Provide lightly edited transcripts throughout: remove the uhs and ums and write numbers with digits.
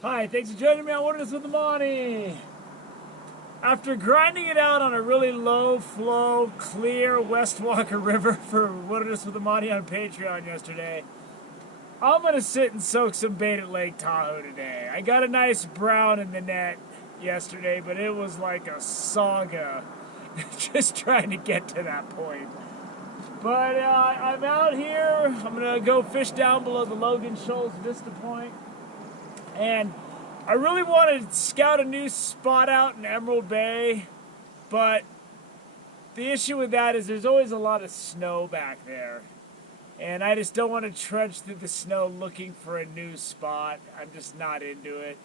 Hi, thanks for joining me on Wilderness with the Monty. After grinding it out on a really low flow, clear West Walker River for Wilderness with the Monty on Patreon yesterday, I'm going to sit and soak some bait at Lake Tahoe today. I got a nice brown in the net yesterday, but it was like a saga just trying to get to that point. But I'm out here. I'm going to go fish down below the Logan Shoals Vista Point. And I really want to scout a new spot out in Emerald Bay, but the issue with that is there's always a lot of snow back there. And I just don't want to trudge through the snow looking for a new spot. I'm just not into it.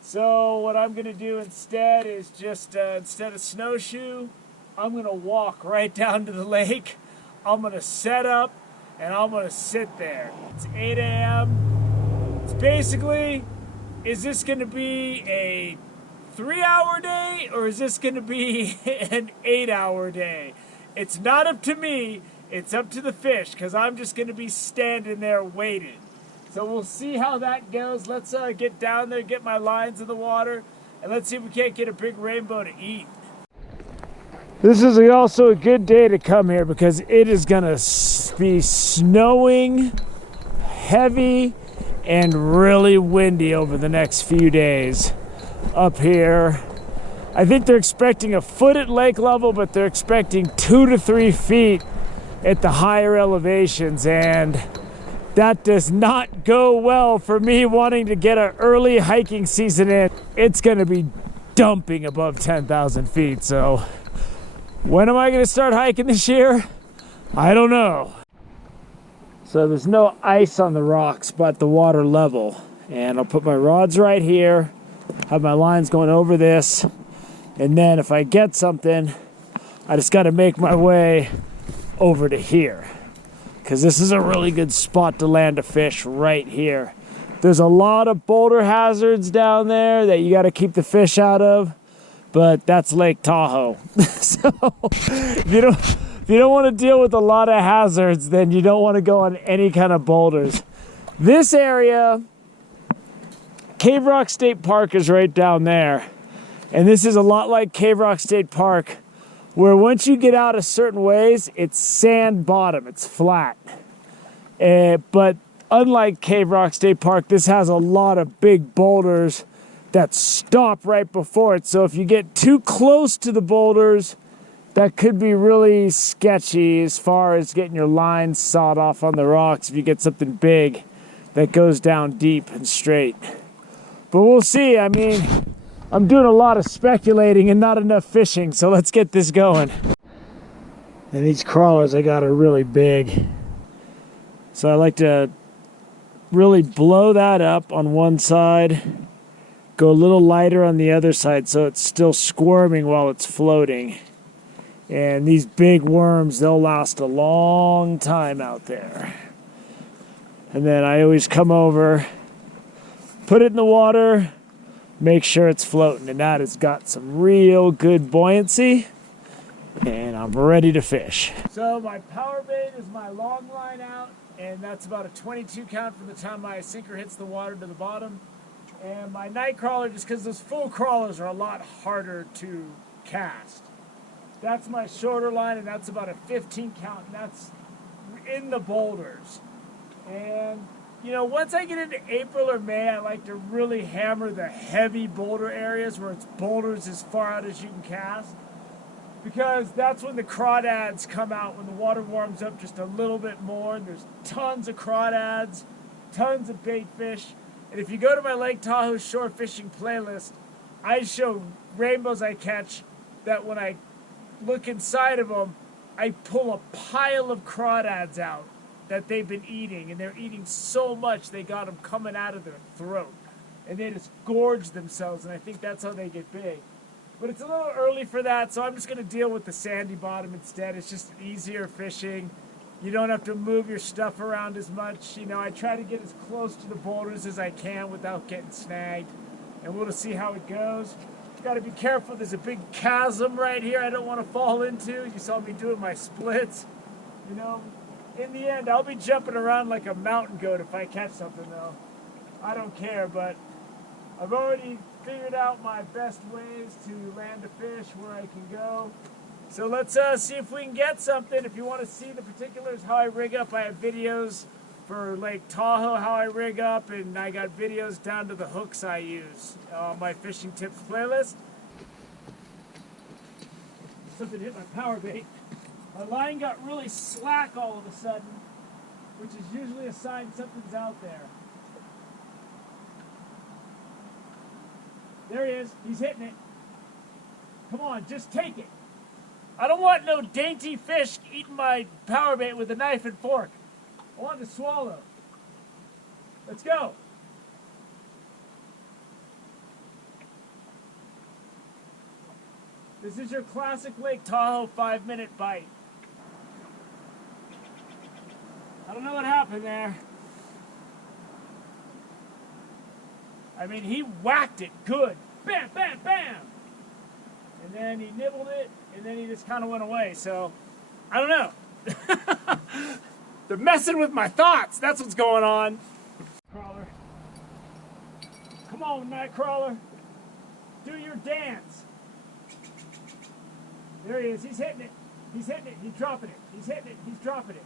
So what I'm going to do instead is just, instead of snowshoe, I'm going to walk right down to the lake. I'm going to set up and I'm going to sit there. It's 8 a.m. It's basically, is this going to be a 3-hour day or is this going to be an 8-hour day? It's not up to me, it's up to the fish, because I'm just going to be standing there waiting. So we'll see how that goes. Let's get down there, get my lines in the water, and let's see if we can't get a big rainbow to eat. This is also a good day to come here because it is going to be snowing, heavy, and really windy over the next few days up here. I think they're expecting a foot at lake level, but they're expecting 2 to 3 feet at the higher elevations, and that does not go well for me wanting to get an early hiking season in. It's going to be dumping above 10,000 feet, so when am I going to start hiking this year? I don't know. So there's no ice on the rocks, but the water level. And I'll put my rods right here, have my lines going over this, and then if I get something, I just got to make my way over to here, because this is a really good spot to land a fish right here. There's a lot of boulder hazards down there that you got to keep the fish out of, but that's Lake Tahoe. So if you don't want to deal with a lot of hazards, then you don't want to go on any kind of boulders. This area, Cave Rock State Park is right down there, and this is a lot like Cave Rock State Park, where once you get out a certain ways, it's sand bottom, it's flat. But unlike Cave Rock State Park, this has a lot of big boulders that stop right before it. So if you get too close to the boulders, that could be really sketchy as far as getting your lines sawed off on the rocks if you get something big that goes down deep and straight. But we'll see. I mean, I'm doing a lot of speculating and not enough fishing, so let's get this going. And these crawlers I got are really big. So I like to really blow that up on one side, go a little lighter on the other side so it's still squirming while it's floating. And these big worms, they'll last a long time out there. And then I always come over, put it in the water, make sure it's floating, and that has got some real good buoyancy, and I'm ready to fish. So my power bait is my long line out, and that's about a 22 count from the time my sinker hits the water to the bottom. And my night crawler, just because those full crawlers are a lot harder to cast. That's my shorter line, and that's about a 15 count, and that's in the boulders. And you know, once I get into April or May, I like to really hammer the heavy boulder areas where it's boulders as far out as you can cast, because that's when the crawdads come out, when the water warms up just a little bit more, and there's tons of crawdads, tons of bait fish. And if you go to my Lake Tahoe shore fishing playlist, I show rainbows I catch that when I look inside of them, I pull a pile of crawdads out that they've been eating, and they're eating so much they got them coming out of their throat, and they just gorge themselves, and I think that's how they get big. But it's a little early for that, so I'm just going to deal with the sandy bottom instead. It's just easier fishing. You don't have to move your stuff around as much. You know, I try to get as close to the boulders as I can without getting snagged, and we'll just see how it goes. Got to be careful. There's a big chasm right here I don't want to fall into. You saw me doing my splits. You know, in the end, I'll be jumping around like a mountain goat if I catch something, though. I don't care, but I've already figured out my best ways to land a fish, where I can go. So let's see if we can get something. If you want to see the particulars, how I rig up, I have videos for Lake Tahoe, how I rig up, and I got videos down to the hooks I use on my fishing tips playlist. Something hit my power bait. My line got really slack all of a sudden, which is usually a sign something's out there. There he is. He's hitting it. Come on, just take it. I don't want no dainty fish eating my power bait with a knife and fork. I want to swallow. Let's go. This is your classic Lake Tahoe 5-minute bite. I don't know what happened there. I mean, he whacked it good. Bam, bam, bam. And then he nibbled it, and then he just kind of went away. So, I don't know. They're messing with my thoughts. That's what's going on. Crawler. Come on, night crawler. Do your dance. There he is. He's hitting it. He's hitting it. He's dropping it. He's hitting it. He's dropping it.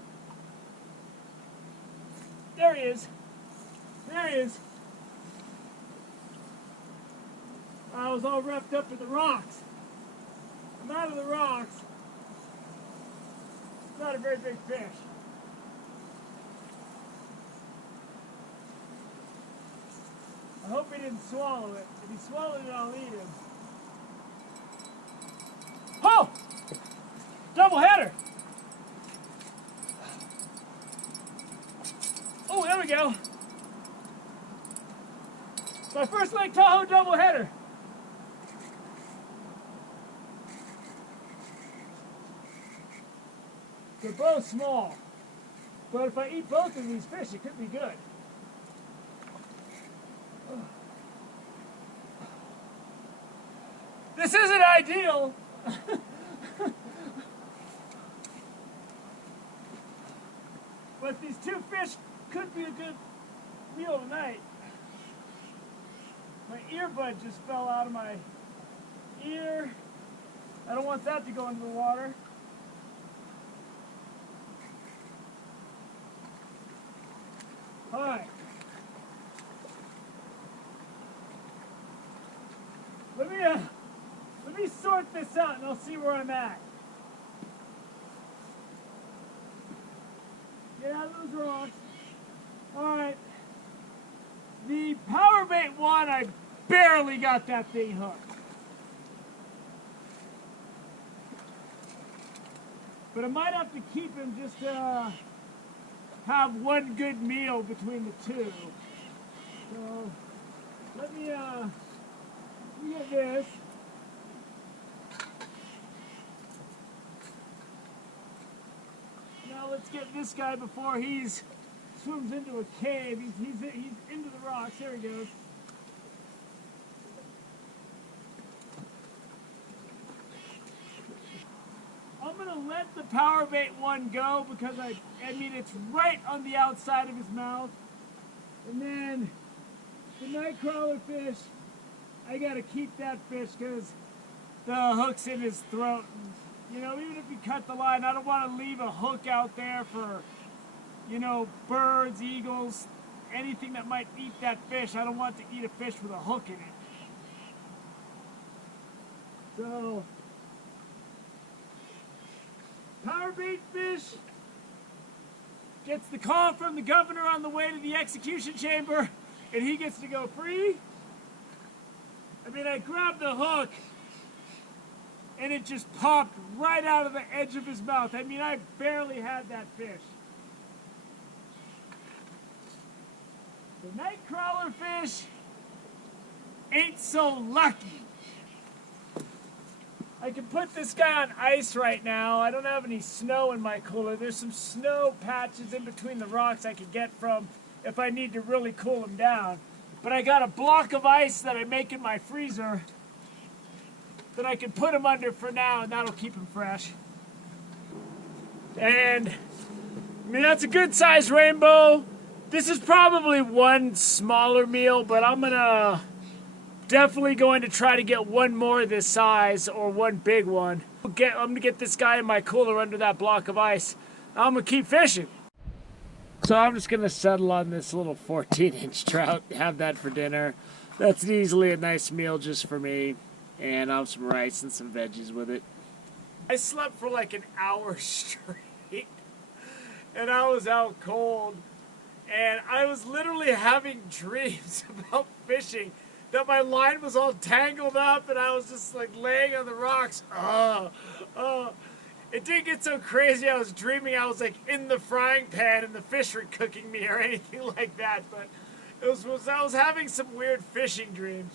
There he is. There he is. I was all wrapped up in the rocks. I'm out of the rocks. It's not a very big fish. I hope he didn't swallow it. If he swallowed it, I'll eat him. Oh! Double header! Oh, there we go. My first Lake Tahoe double header. They're both small, but if I eat both of these fish, it could be good. This isn't ideal. But these two fish could be a good meal tonight. My earbud just fell out of my ear. I don't want that to go into the water. All right. Let me sort this out and I'll see where I'm at. Get out of those rocks. All right. The power bait one, I barely got that thing hooked. But I might have to keep him just to have one good meal between the two. So let me get this. Now let's get this guy before he swims into a cave. He's into the rocks. There he goes. I'm gonna let the power bait one go because I mean it's right on the outside of his mouth. And then the nightcrawler fish, I gotta keep that fish because the hook's in his throat. And, you know, even if you cut the line, I don't want to leave a hook out there for, you know, birds, eagles, anything that might eat that fish. I don't want to eat a fish with a hook in it. So, power bait fish gets the call from the governor on the way to the execution chamber, and he gets to go free. I mean, I grabbed the hook, and it just popped right out of the edge of his mouth. I mean, I barely had that fish. The nightcrawler fish ain't so lucky. I can put this guy on ice right now. I don't have any snow in my cooler. There's some snow patches in between the rocks I could get from if I need to really cool him down. But I got a block of ice that I make in my freezer that I can put him under for now, and that'll keep him fresh. And, I mean, that's a good size rainbow. This is probably one smaller meal, but I'm gonna Definitely going to try to get one more this size or one big one. I'm gonna get this guy in my cooler under that block of ice. I'm gonna keep fishing. So I'm just gonna settle on this little 14-inch trout, have that for dinner. That's easily a nice meal just for me. And I'll have some rice and some veggies with it. I slept for like an hour straight. And I was out cold. And I was literally having dreams about fishing. That my line was all tangled up and I was just like laying on the rocks. It didn't get so crazy. I was dreaming I was like in the frying pan and the fish were cooking me or anything like that. But I was having some weird fishing dreams.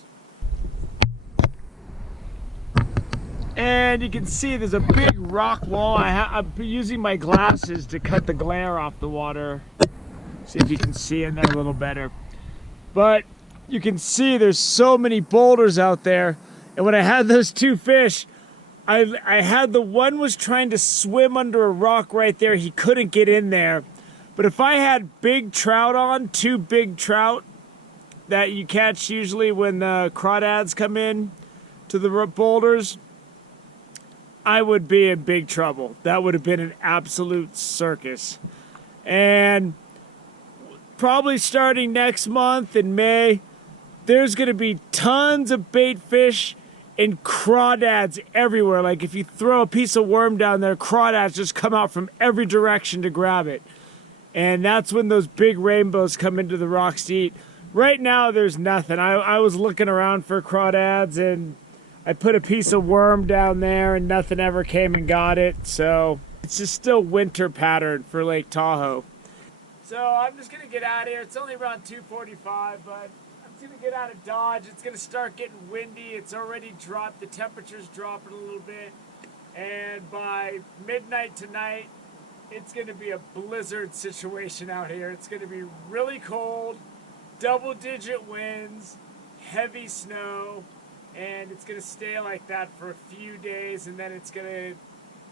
And you can see there's a big rock wall. I'm using my glasses to cut the glare off the water. See if you can see in there a little better. But you can see there's so many boulders out there. And when I had those two fish, I had the one was trying to swim under a rock right there. He couldn't get in there. But if I had big trout on, two big trout that you catch usually when the crawdads come in to the boulders, I would be in big trouble. That would have been an absolute circus. And probably starting next month in May, there's going to be tons of bait fish and crawdads everywhere. Like if you throw a piece of worm down there, crawdads just come out from every direction to grab it. And that's when those big rainbows come into the rocks to eat. Right now, there's nothing. I was looking around for crawdads, and I put a piece of worm down there, and nothing ever came and got it. So it's just still winter pattern for Lake Tahoe. So I'm just going to get out of here. It's only around 2:45, but I'm going to get out of Dodge. It's going to start getting windy. It's already dropped. The temperature's dropping a little bit. And by midnight tonight, it's going to be a blizzard situation out here. It's going to be really cold, double-digit winds, heavy snow, and it's going to stay like that for a few days, and then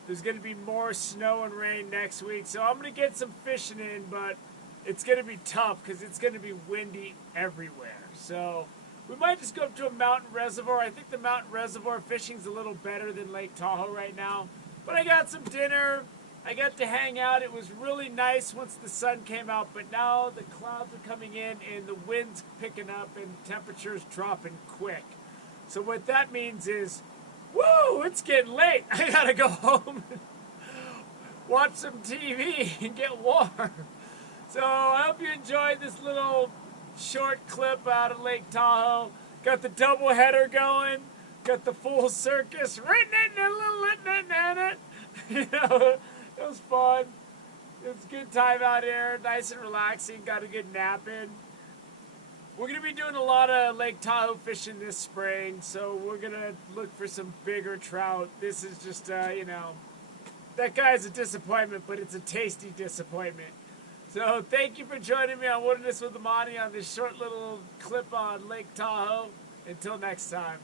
there's going to be more snow and rain next week. So I'm going to get some fishing in, but it's going to be tough because it's going to be windy everywhere. So we might just go up to a mountain reservoir. I think the mountain reservoir fishing's a little better than Lake Tahoe right now. But I got some dinner. I got to hang out. It was really nice once the sun came out, but now the clouds are coming in and the wind's picking up and temperatures dropping quick. So what that means is, woo, it's getting late. I gotta go home and watch some TV and get warm. So I hope you enjoyed this little short clip out of Lake Tahoe. Got the double header going. Got the full circus. You know, it was fun. It was a good time out here. Nice and relaxing. Got a good nap in. We're going to be doing a lot of Lake Tahoe fishing this spring, so we're going to look for some bigger trout. This is just, you know, that guy's a disappointment, but it's a tasty disappointment. So thank you for joining me on Wilderness with Amani on this short little clip on Lake Tahoe. Until next time.